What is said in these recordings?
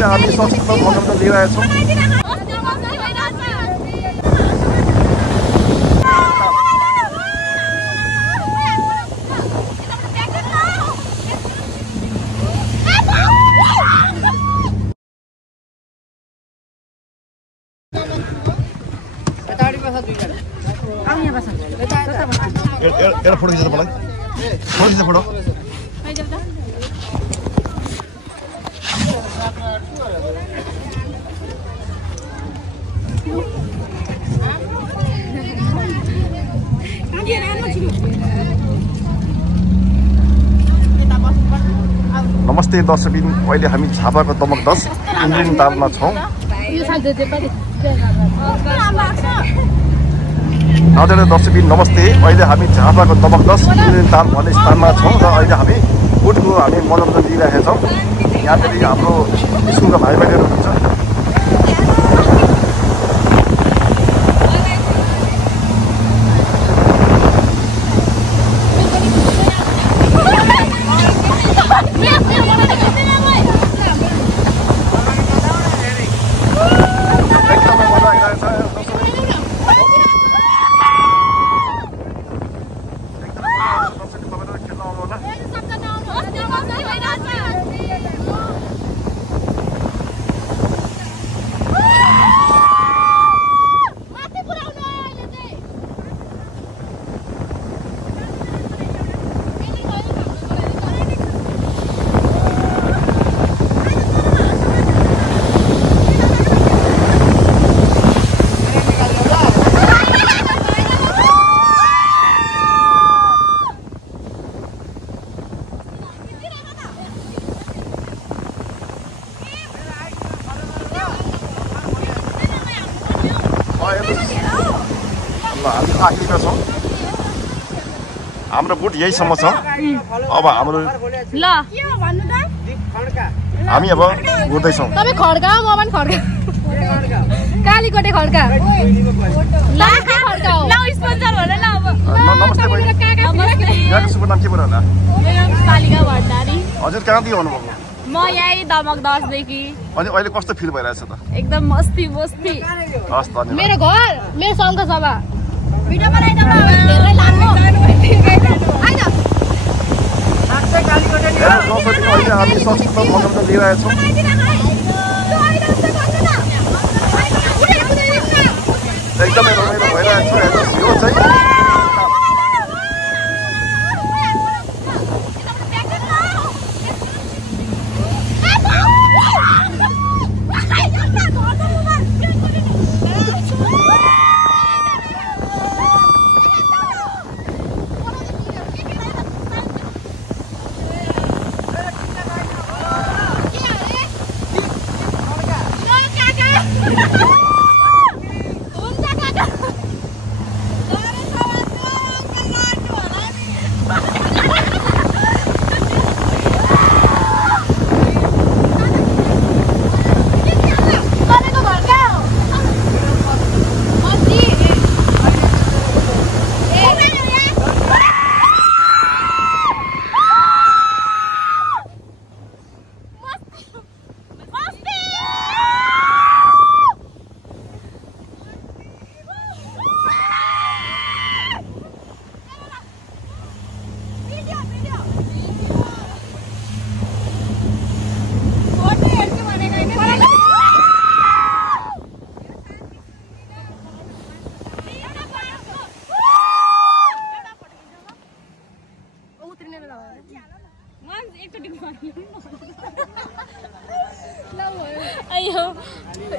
अहिले हामी संस्कृत मनोरञ्जन लिइरहेछौँ। एउटा फोटो खिच्छ मलाई, फोटो नमस्ते दर्शकबिन, अहिले हामी झापाको दमक 10 इन्द्रेणी तालमा छौँ। आदरणीय दर्शकबिन नमस्ते, अहिले हामी झापाको दमक 10 इन्द्रेणी ताल भन्ने स्थानमा छौँ र अहिले हामी फुटको मनोरञ्जन लिइरहेका छौँ। यहाँनिर हाम्रो स्कुलका भाइ बहिनीहरू हुनुहुन्छ। हामी आखिरमा छौँ, हाम्रो बुट यहीसम्म छ। अब हाम्रो हामी अब घुर्दैछौँ। तपाईँ खड्का म पनि खड्का, कालीकोटे खड्का स्पोन्सर होला ल। अब नमस्ते बहिनी, यहाँको शुभ नाम के पऱ्यो होला? बालिका भण्डारी। हजुर कहाँदेखि आउनुभएको? म यही दमक 10 देखि। अनि अहिले कस्तो फिल भइरहेछ त? एकदम मस्ती मस्ती। हस् धन्यवाद। मेरो घर मेरो सङ्घ सभा भिडियो बनाइदिनु दर्शकबिन अहिले हामी संस्कृत मनोरञ्जन लिइरहेछौँ। एकदमै रमाइलो भइरहेको छ। हेर्नुहोस् यो चाहिँ अयो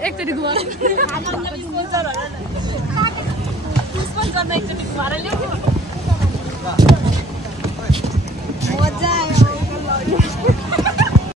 एकचोटि घुमाएर स्पोन्सर एकचोटि घुमाएर ल्याऊ। मजा आयो।